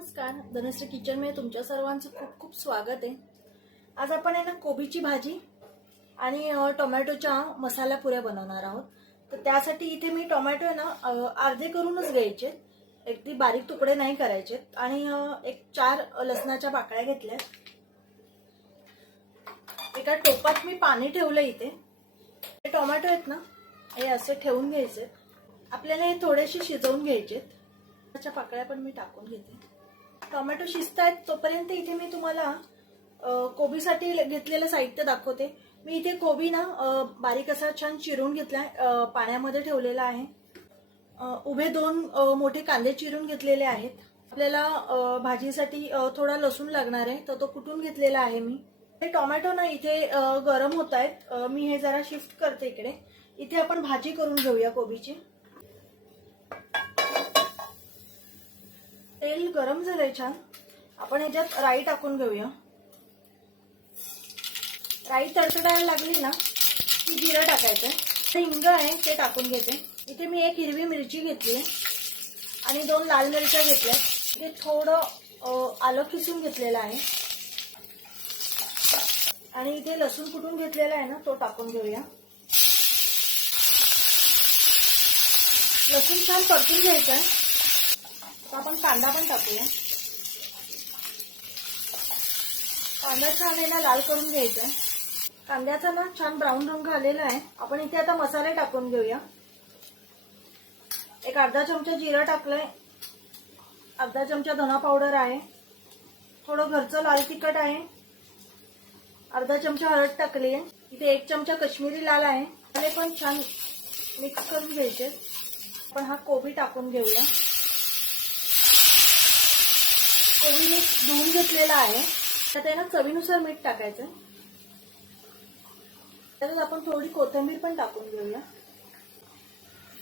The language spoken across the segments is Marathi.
नमस्कार. धनश्री किचनमध्ये तुमच्या सर्वांचं खूप खूप स्वागत आहे. आज आपण आहे ना कोबीची भाजी आणि टोमॅटोच्या मसाला पुऱ्या बनवणार आहोत. तर त्यासाठी इथे मी टोमॅटो आहे ना अर्धे करूनच घ्यायचे. अगदी बारीक तुकडे नाही करायचे. आणि एक चार लसणाच्या पाकळ्या घेतल्या. एका टोपात मी पाणी ठेवलं इथे. हे टोमॅटो आहेत ना हे असे ठेवून घ्यायचे. आपल्याला हे थोडेसे शिजवून घ्यायचे त्याच्या पाकळ्या पण मी टाकून घेते. टोमॅटो शिजत आहेत तोपर्यंत इथे मी तुम्हाला कोबीसाठी घेतलेलं साहित्य दाखवते. मी इथे कोबी ना बारीक असा छान चिरून घेतला पाण्यामध्ये ठेवलेला आहे. उभे दोन मोठे कांदे चिरून घेतलेले आहेत. आपल्याला भाजीसाठी थोडा लसूण लागणार आहे तर तो कुटून घेतलेला आहे मी. हे टोमॅटो ना इथे गरम होत आहेत मी हे जरा शिफ्ट करते इकडे. इथे आपण भाजी करून घेऊया कोबीची. तेल गरम झालंय छान. आपण ह्याच्यात राई टाकून घेऊया. राई तडतडायला लागली ना की जिरं टाकायचं हिंग आहे ते टाकून घेते. इथे मी एक हिरवी मिरची घेतली आणि दोन लाल मिरच्या घेतल्या इथे थोडं आलं खिसून घेतलेलं आहे. आणि इथे लसूण कुटून घेतलेला आहे ना तो टाकून घेऊया. लसूण छान परतून घ्यायचा आहे. आपण कांदा पण टाकूया. कांदा छान आहे ना लाल करून घ्यायचा. आहे कांद्याचा ना छान ब्राऊन रंग आलेला आहे. आपण इथे आता मसाले टाकून घेऊया. एक अर्धा चमचा जिरा टाकलाय. अर्धा चमचा धना पावडर आहे. थोडं घरचं लाल तिखट आहे. अर्धा चमचा हळद टाकली आहे इथे एक चमचा कश्मीरी लाल आहे. त्याने पण छान मिक्स करून घ्यायचे. आपण हा कोबी टाकून घेऊया. कोबी मी धुवून घेतलेला आहे. तर त्यानं चवीनुसार मीठ टाकायचं. त्यातच आपण थोडी कोथिंबीर पण टाकून घेऊया.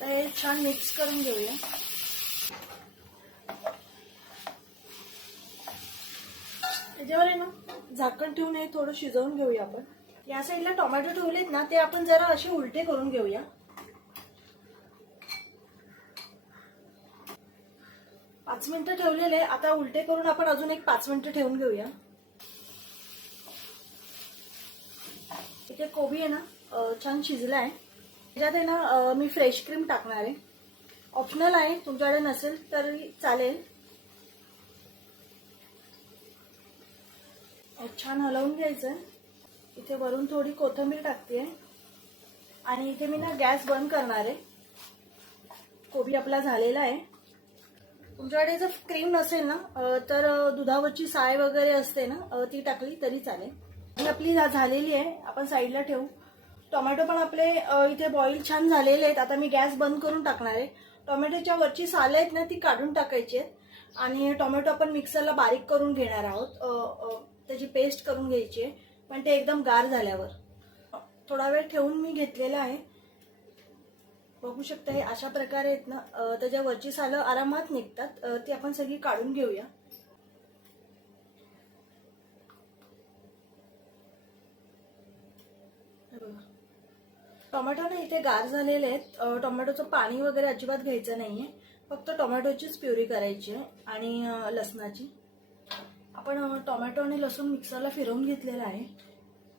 तर हे छान मिक्स करून घेऊया. त्याच्यावर आहे ना झाकण ठेवून हे थोडं शिजवून घेऊया आपण. या साईडला टोमॅटो ठेवलेत ना ते आपण जरा असे उलटे करून घेऊया. पाच मिनिटं ठेवलेले आता उलटे करून आपण अजून एक पाच मिनिटं ठेवून घेऊया. इथे कोबी आहे ना छान शिजला आहे त्याच्यात आहे ना मी फ्रेश क्रीम टाकणार आहे. ऑप्शनल आहे तुमच्याकडे नसेल तरी चालेल. छान हलवून घ्यायचं इथे वरून थोडी कोथिंबीर टाकते आणि इथे मी ना गॅस बंद करणार आहे. कोबी आपला झालेला आहे. तुमच्याकडे जर क्रीम नसेल ना तर दुधावरची साय वगैरे असते ना ती टाकली तरी चालेल. ही आपली झालेली आहे आपण साईडला ठेवू. टोमॅटो पण आपले इथे बॉईल छान झालेले आहेत. आता मी गॅस बंद करून टाकणार आहे. टोमॅटोच्या वरची सालं आहेत ना ती काढून टाकायची आहेत. आणि टोमॅटो आपण मिक्सरला बारीक करून घेणार आहोत. त्याची पेस्ट करून घ्यायची आहे. पण ते एकदम गार झाल्यावर. थोडा वेळ ठेवून मी घेतलेला आहे. बघू शकता हे अशा प्रकारे आहेत ना त्याच्यावरची त्याच्या वरची सालं आरामात निघतात ती आपण सगळी काढून घेऊया. टोमॅटो ना इथे गार झालेले आहेत. टोमॅटोचं पाणी वगैरे अजिबात घ्यायचं नाहीये. फक्त टोमॅटोचीच प्युरी करायची आहे आणि लसणाची. आपण टोमॅटो आणि लसूण मिक्सरला फिरवून घेतलेला आहे.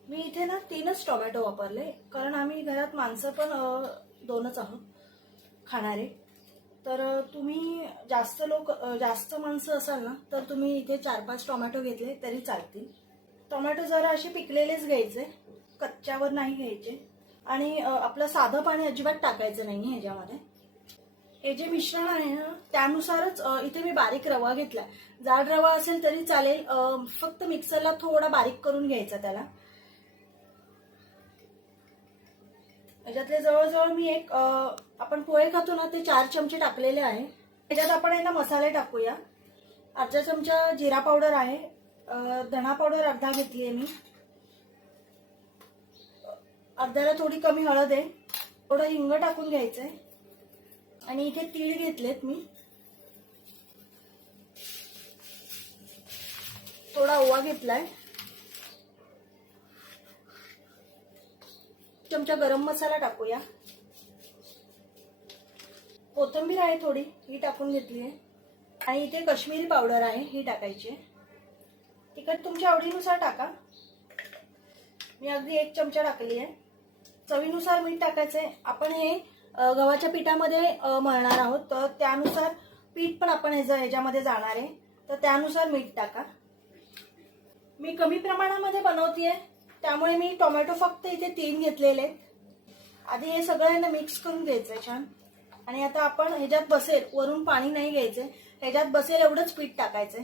मी इथे ना तीनच टोमॅटो वापरले कारण आम्ही घरात माणसं पण दोनच आहोत खाणारे. तर तुम्ही जास्त लोक जास्त माणसं असाल ना तर तुम्ही इथे चार पाच टोमॅटो घेतले तरी चालतील. टोमॅटो जरा असे पिकलेलेच घ्यायचे कच्च्यावर नाही घ्यायचे. आणि आपलं साधं पाणी अजिबात टाकायचं नाही ह्याच्यामध्ये. हे जे मिश्रण आहे ना त्यानुसारच इथे मी बारीक रवा घेतला जाड रवा असेल तरी चालेल फक्त मिक्सरला थोडा बारीक करून घ्यायचा त्याला. याच्यातले जवळजवळ मी एक आपण पोहे खातो ना ते चार चमचे टाकलेले आहे. त्याच्यात आपण आहे ना मसाले टाकूया. अर्धा चमचा जिरा पावडर आहे. धणा पावडर अर्धा घेतली आहे मी. अर्ध्याला थोडी कमी हळद आहे. थोडं हिंग टाकून घ्यायचंय. आणि इथे तीळ घेतलेत मी. थोडा ओवा घेतलाय. चमचा गरम मसाला टाकूया. कोथिंबीर आहे थोडी ही टाकून घेतली आहे. आणि इथे कश्मीरी पावडर आहे ही टाकायची आहे. तिखट तुमच्या आवडीनुसार टाका. मी अगदी एक चमचा टाकली आहे. चवीनुसार मीठ टाकायचं आहे आपण हे गव्हाच्या पिठामध्ये मळणार आहोत. तर त्यानुसार पीठ पण आपण ह्याचं ह्याच्यामध्ये जाणार आहे. तर त्यानुसार मीठ टाका. मी कमी प्रमाणामध्ये बनवते त्यामुळे मी टोमॅटो फक्त इथे तीन घेतलेले. आहेत आधी हे सगळं आहे ना मिक्स करून घ्यायचंय छान. आणि आता आपण ह्याच्यात बसेल वरून पाणी नाही घ्यायचे ह्याच्यात बसेल एवढंच पीठ टाकायचंय.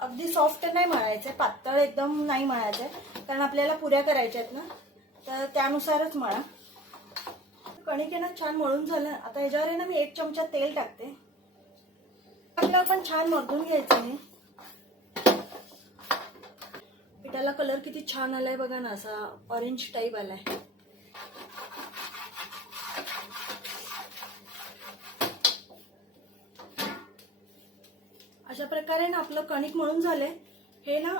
अगदी सॉफ्ट नाही मळायचंय पातळ एकदम नाही मळायचंय कारण आपल्याला पुऱ्या करायच्या आहेत ना तर त्यानुसारच मळा कणिक आहे ना छान मळून झालं. आता ह्याच्यावर आहे ना मी एक चमचा तेल टाकते. पिठाला पण छान मधून घ्यायचं पिठाला कलर किती छान आलाय बघा ना असा ऑरेंज टाईप आलाय. अशा प्रकारे ना आपलं कणिक म्हणून झालंय. हे ना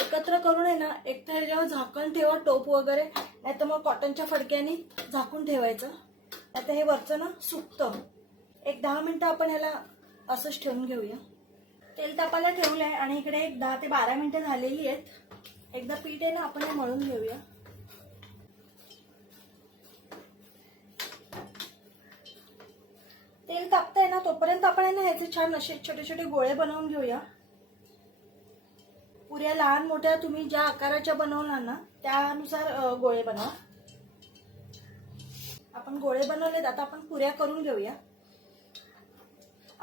एकत्र करून आहे ना एक तर ह्याच्यावर झाकण ठेवा टोप वगैरे नाही तर मग कॉटनच्या फडक्याने झाकून ठेवायचं. आता हे वरचं ना सुकतं. एक दहा मिनिटं आपण ह्याला असंच ठेवून घेऊया. तेल तापायला ठेवलंय आणि इकडे एक दहा ते बारा मिनिटं झालेली आहेत. एकदा पीठ आहे ना आपण हे मळून घेऊया. तेल तापतंय ना तोपर्यंत आपण आहे ना ह्याचे छान असे छोटे छोटे गोळे बनवून घेऊया. पुऱ्या लहान मोठ्या तुम्ही ज्या आकाराच्या बनवणार ना त्यानुसार गोळे बनवा. आपण गोळे बनवलेत आता आपण पुऱ्या करून घेऊया.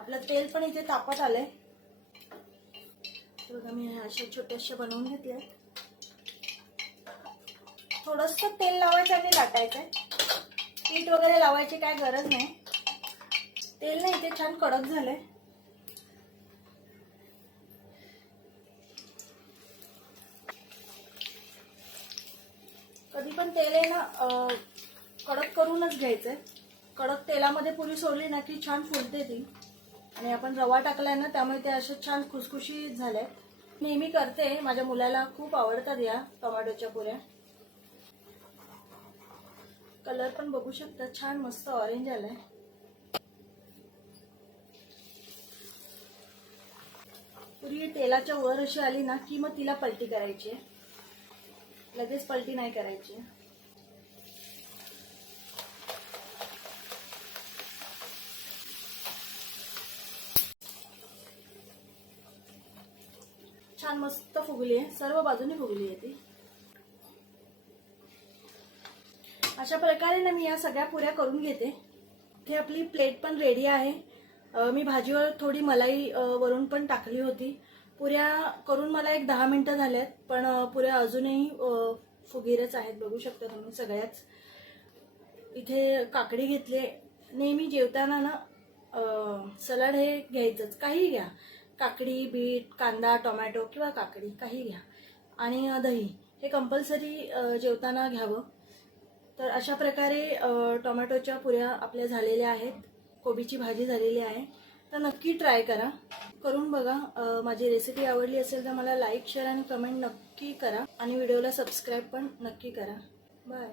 आपलं तेल पण इथे तापत आलंय. बघा मी अशा छोट्याशा बनवून घेतल्या थोडस तेल लावायचं आणि लाटायचंय. पीठ वगैरे लावायची काय गरज नाही. तेल नाही इथे छान कडक झालंय. कधी पण तेल आहे ना कडक करूनच घ्यायचंय. कडक तेलामध्ये पुरी सोडली ना की छान फुलते ती. आणि आपण रवा टाकलाय ना त्यामुळे ते असे छान खुसखुशीत झाले नेहमी करते माझ्या मुलाला खूप आवडतात या टोमॅटोच्या पुऱ्या. कलर पण बघू शकता छान मस्त ऑरेंज आलाय. पुरी तेलाच्या वर अशी आली ना की मग तिला पलटी करायची लगेच पलटी नाही करायची. छान मस्त फुगली आहे. सर्व बाजूने फुगली आहे ती. अशा प्रकारे ना मी या सगळ्या पुऱ्या करून घेते. इथे आपली प्लेट पण रेडी आहे. मी भाजीवर थोडी मलाई वरून पण टाकली होती. पुऱ्या करून मला एक दहा मिनिटं झाल्यात पण पुऱ्या अजूनही फुगीरच आहेत. बघू शकता तुम्ही सगळ्याच. इथे काकडी घेतली नेहमी जेवताना ना सलाड हे घ्यायचंच. काही घ्या. काकडी बीट कांदा टोमॅटो किंवा काकडी काही घ्या. आणि दही. हे कंपल्सरी जेवताना घ्यावं. तर अशा प्रकारे टोमॅटोच्या पुऱ्या आपल्या झालेल्या आहेत. कोबीची भाजी झालेली आहे. तर नक्की ट्राय करा. करून बघा माझी रेसिपी आवडली असेल तर मला लाईक शेअर आणि कमेंट नक्की करा. आणि व्हिडिओला सबस्क्राईब पण नक्की करा. बाय